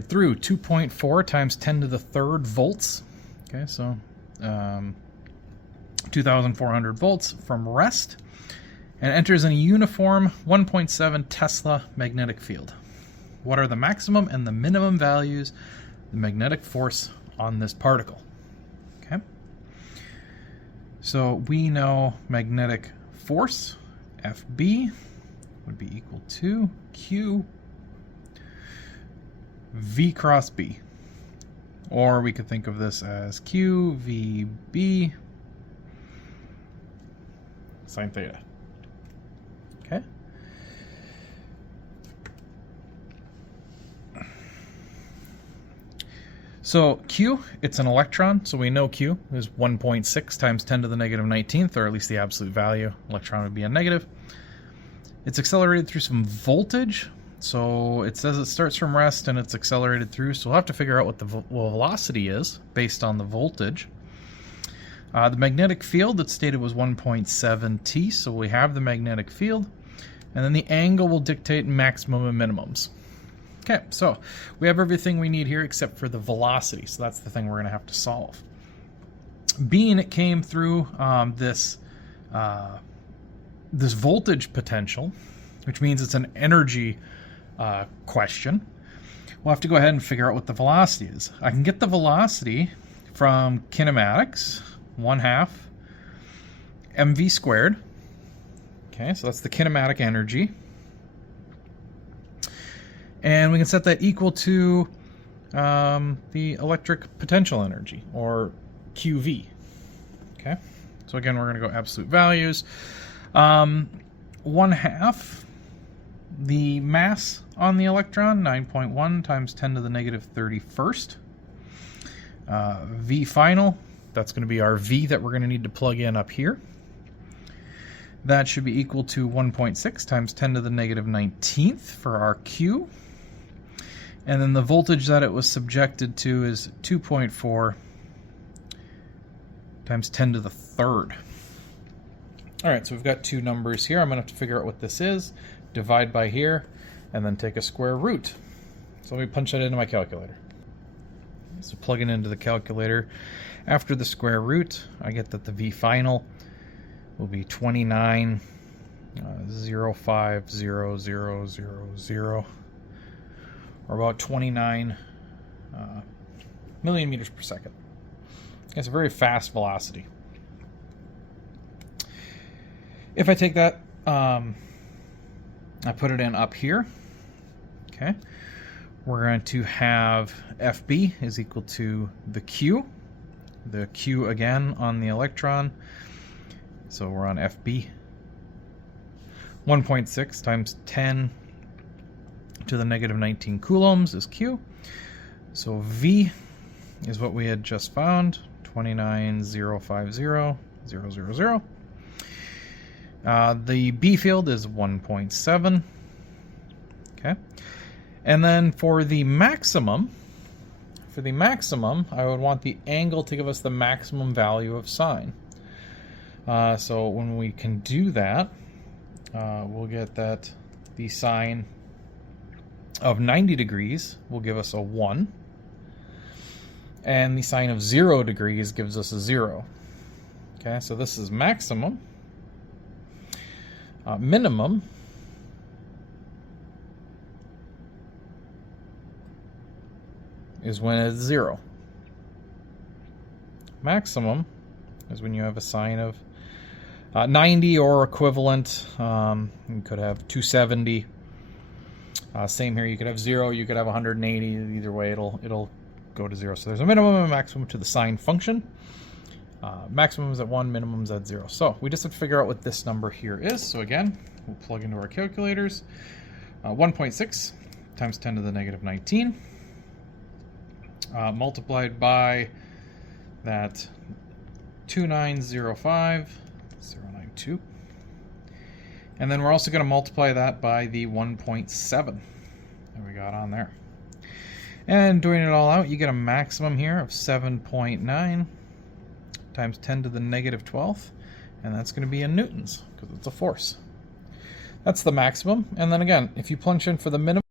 through 2.4 times 10 to the third volts. Okay, so 2,400 volts from rest, and enters in a uniform 1.7 Tesla magnetic field. What are the maximum and the minimum values of the magnetic force on this particle? Okay, so we know magnetic force, FB, would be equal to Q V cross B. Or we could think of this as Q V B sine theta. Okay. So Q, it's an electron, so we know Q is 1.6 times 10 to the negative 19th, or at least the absolute value. Electron would be a negative. It's accelerated through some voltage. So it says it starts from rest and it's accelerated through, so we'll have to figure out what the velocity is based on the voltage. The magnetic field that's stated was 1.7 T, so we have the magnetic field, and then the angle will dictate maximum and minimums. Okay, so we have everything we need here except for the velocity, so that's the thing we're going to have to solve. Being it came through this voltage potential, which means it's an energy question, we'll have to go ahead and figure out what the velocity is. I can get the velocity from kinematics, 1/2 mv squared. Okay, so that's the kinematic energy. And we can set that equal to the electric potential energy, or QV. Okay, so again, we're going to go absolute values. 1/2 the mass on the electron, 9.1 times 10 to the negative 31st. V final, that's going to be our V that we're going to need to plug in up here. That should be equal to 1.6 times 10 to the negative 19th for our Q. And then the voltage that it was subjected to is 2.4 times 10 to the third. All right, so we've got two numbers here. I'm going to have to figure out what this is, divide by here, and then take a square root. So let me punch that into my calculator. So plugging into the calculator, after the square root, I get that the V final will be 29.05000, or about 29 million meters per second. It's a very fast velocity. If I take that, I put it in up here. Okay, we're going to have FB is equal to the Q again on the electron. So we're on FB. 1.6 times 10 to the negative 19 coulombs is Q. So V is what we had just found, 29.050,000. The B field is 1.7. Okay. And then for the maximum, I would want the angle to give us the maximum value of sine. So when we can do that, we'll get that the sine of 90 degrees will give us a 1. And the sine of 0 degrees gives us a 0. Okay, so this is maximum. Minimum is when it's 0. Maximum is when you have a sine of 90 or equivalent. You could have 270. Same here. You could have 0. You could have 180. Either way, it'll go to 0. So there's a minimum and a maximum to the sine function. Maximum is at 1, minimum is at 0. So we just have to figure out what this number here is. So again, we'll plug into our calculators. 1.6 times 10 to the negative 19 multiplied by that 2905,092. And then we're also going to multiply that by the 1.7 that we got on there. And doing it all out, you get a maximum here of 7.9 times 10 to the negative 12th, and that's going to be in newtons because it's a force. That's the maximum. And then again, if you plunge in for the minimum,